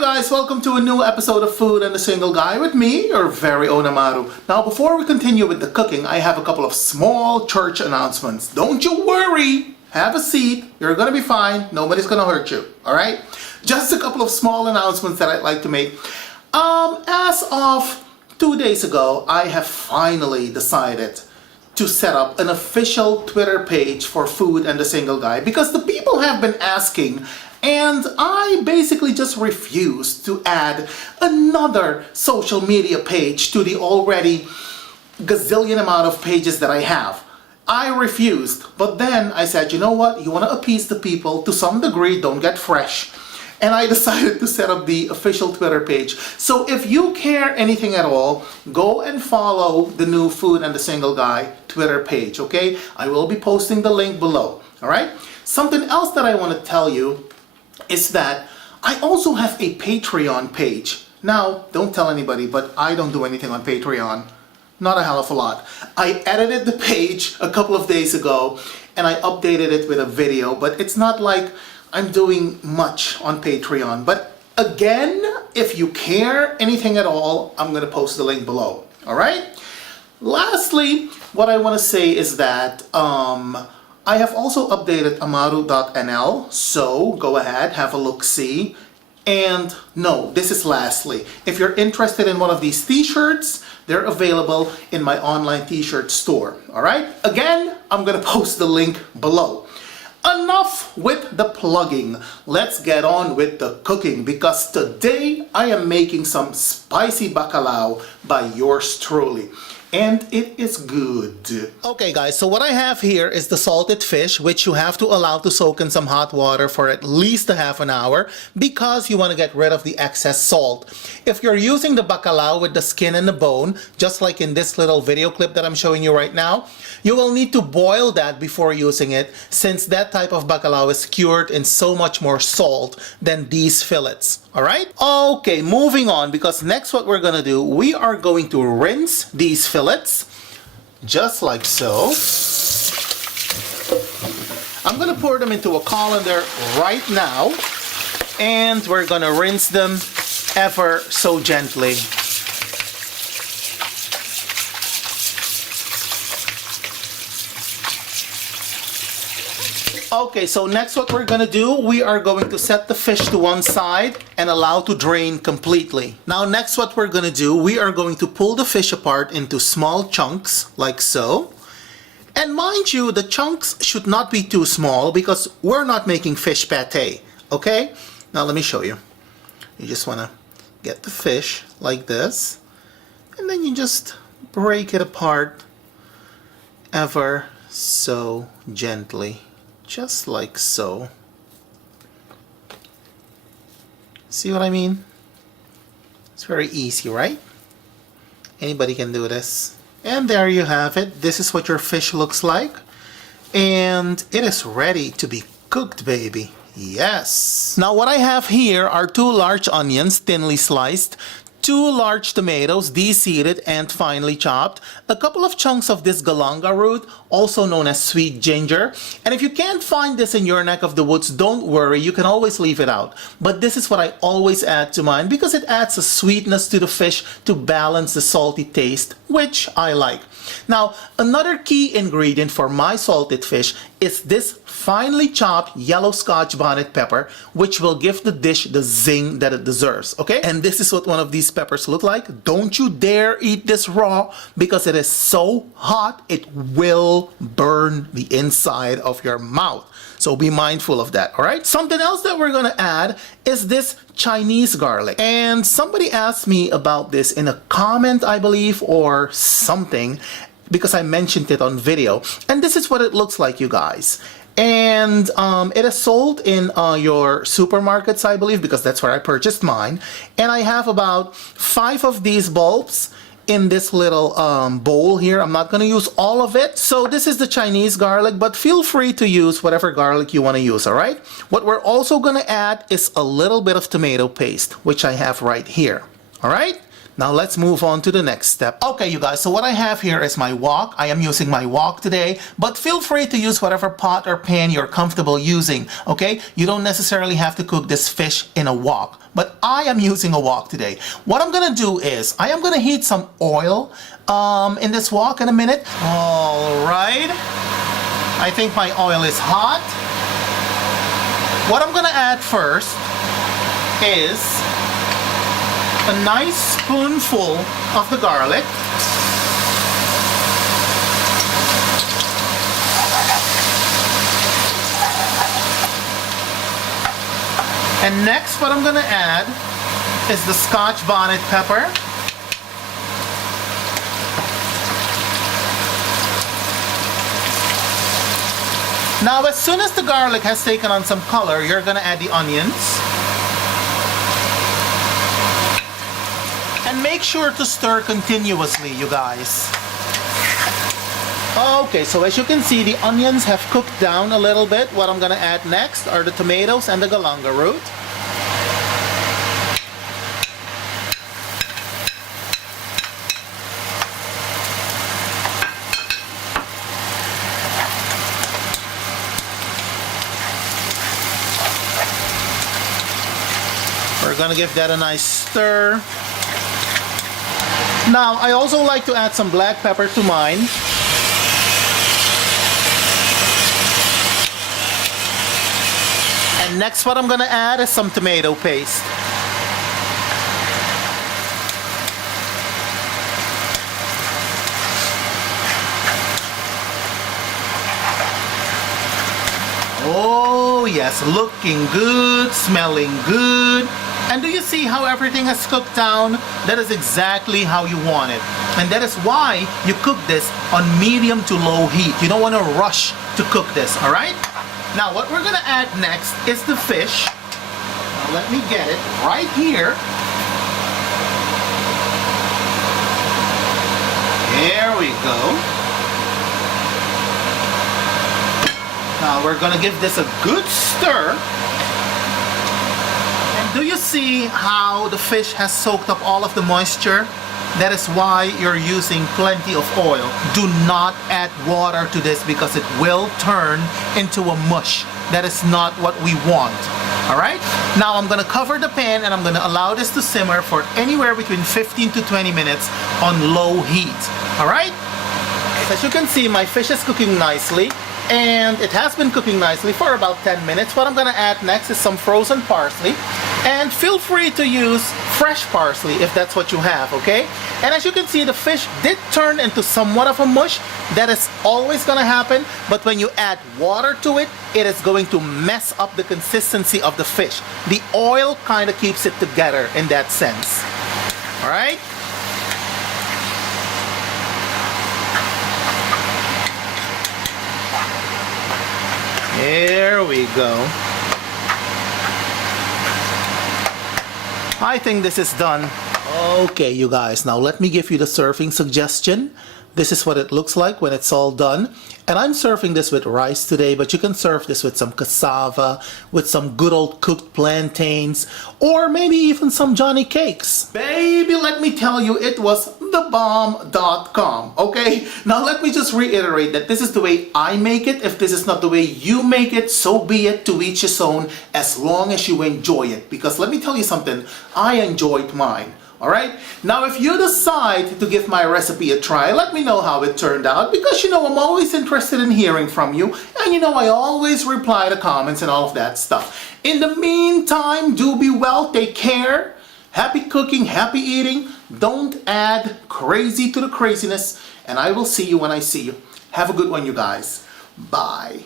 you guys, welcome to a new episode of Food and the Single Guy with me, your very own AMARU. Now before we continue with the cooking, I have a couple of small church announcements. Don't you worry, have a seat, you're gonna be fine, nobody's gonna hurt you, alright? Just a couple of small announcements that I'd like to make. As of 2 days ago, I have finally decided to set up an official Twitter page for Food and the Single Guy because the people have been asking, and I basically just refused to add another social media page to the already gazillion amount of pages that I have. I refused, but then I said, you know what, you want to appease the people to some degree, don't get fresh. And I decided to set up the official Twitter page. So if you care anything at all, go and follow the new Food and the Single Guy Twitter page, okay? I will be posting the link below, all right? Something else that I want to tell you is that I also have a Patreon page. Now, don't tell anybody, but I don't do anything on Patreon. Not a hell of a lot. I edited the page a couple of days ago and I updated it with a video, but it's not like I'm doing much on Patreon. But again, if you care anything at all, I'm gonna post the link below, all right? Lastly, what I wanna say is that I have also updated amaru.nl, so go ahead, have a look-see. And no, this is lastly. If you're interested in one of these t-shirts, they're available in my online t-shirt store, all right? Again, I'm gonna post the link below. Enough with the plugging. Let's get on with the cooking because today I am making some spicy bacalao by yours truly. And it is good. Okay guys, so what I have here is the salted fish, which you have to allow to soak in some hot water for at least a half an hour because you want to get rid of the excess salt. If you're using the bacalao with the skin and the bone, just like in this little video clip that I'm showing you right now, you will need to boil that before using it since that type of bacalao is cured in so much more salt than these fillets. Alright? Okay, moving on, because next what we're gonna do, we are going to rinse these fillets just like so. I'm gonna pour them into a colander right now and we're gonna rinse them ever so gently. Okay, so next what we're gonna do, we are going to set the fish to one side and allow to drain completely. Now next what we're gonna do, we are going to pull the fish apart into small chunks like so. And mind you, the chunks should not be too small because we're not making fish pate, okay? Now let me show you. You just wanna get the fish like this and then you just break it apart ever so gently. Just like so. See what I mean? It's very easy, right? Anybody can do this. And there you have it. This is what your fish looks like. And it is ready to be cooked, baby. Yes! Now what I have here are 2 large onions, thinly sliced, 2 large tomatoes, de-seeded and finely chopped, a couple of chunks of this galanga root, also known as sweet ginger. And if you can't find this in your neck of the woods, don't worry, you can always leave it out. But this is what I always add to mine because it adds a sweetness to the fish to balance the salty taste, which I like. Now, another key ingredient for my salted fish is this finely chopped yellow Scotch Bonnet pepper, which will give the dish the zing that it deserves, okay? And this is what one of these peppers look like. Don't you dare eat this raw because it is so hot, it will burn the inside of your mouth. So be mindful of that, all right? Something else that we're gonna add is this Chinese garlic. And somebody asked me about this in a comment, I believe, or something, because I mentioned it on video. And this is what it looks like, you guys. And it is sold in your supermarkets, I believe, because that's where I purchased mine. And I have about 5 of these bulbs in this little bowl here. I'm not going to use all of it. So this is the Chinese garlic, but feel free to use whatever garlic you want to use, all right? What we're also going to add is a little bit of tomato paste, which I have right here, all right? Now let's move on to the next step. Okay, you guys, so what I have here is my wok. I am using my wok today, but feel free to use whatever pot or pan you're comfortable using, okay? You don't necessarily have to cook this fish in a wok, but I am using a wok today. What I'm gonna do is, I am gonna heat some oil in this wok in a minute. All right, I think my oil is hot. What I'm gonna add first is a nice spoonful of the garlic. And next what I'm gonna add is the Scotch Bonnet pepper. Now as soon as the garlic has taken on some color, you're gonna add the onions. And make sure to stir continuously, you guys. Okay, so as you can see, the onions have cooked down a little bit. What I'm gonna add next are the tomatoes and the galanga root. We're gonna give that a nice stir. Now, I also like to add some black pepper to mine. And next what I'm gonna add is some tomato paste. Oh yes, looking good, smelling good. And do you see how everything has cooked down? That is exactly how you want it. And that is why you cook this on medium to low heat. You don't want to rush to cook this, all right? Now what we're gonna add next is the fish. Now let me get it right here. There we go. Now we're gonna give this a good stir. Do you see how the fish has soaked up all of the moisture? That is why you're using plenty of oil. Do not add water to this because it will turn into a mush. That is not what we want. All right? Now I'm gonna cover the pan and I'm gonna allow this to simmer for anywhere between 15 to 20 minutes on low heat. All right? As you can see, my fish is cooking nicely. And it has been cooking nicely for about 10 minutes. What I'm gonna add next is some frozen parsley. And feel free to use fresh parsley if that's what you have, okay? And as you can see, the fish did turn into somewhat of a mush. That is always gonna happen, but when you add water to it, it is going to mess up the consistency of the fish. The oil kind of keeps it together in that sense. All right? There we go. I think this is done. Okay, you guys, now let me give you the serving suggestion. This is what it looks like when it's all done. And I'm serving this with rice today, but you can serve this with some cassava, with some good old cooked plantains, or maybe even some Johnny cakes. Baby, let me tell you, it was thebomb.com, okay? Now let me just reiterate that this is the way I make it. If this is not the way you make it, so be it, to each his own, as long as you enjoy it. Because let me tell you something, I enjoyed mine. Alright, now if you decide to give my recipe a try, let me know how it turned out, because you know I'm always interested in hearing from you, and you know I always reply to comments and all of that stuff. In the meantime, do be well, take care, happy cooking, happy eating, don't add crazy to the craziness, and I will see you when I see you. Have a good one, you guys. Bye.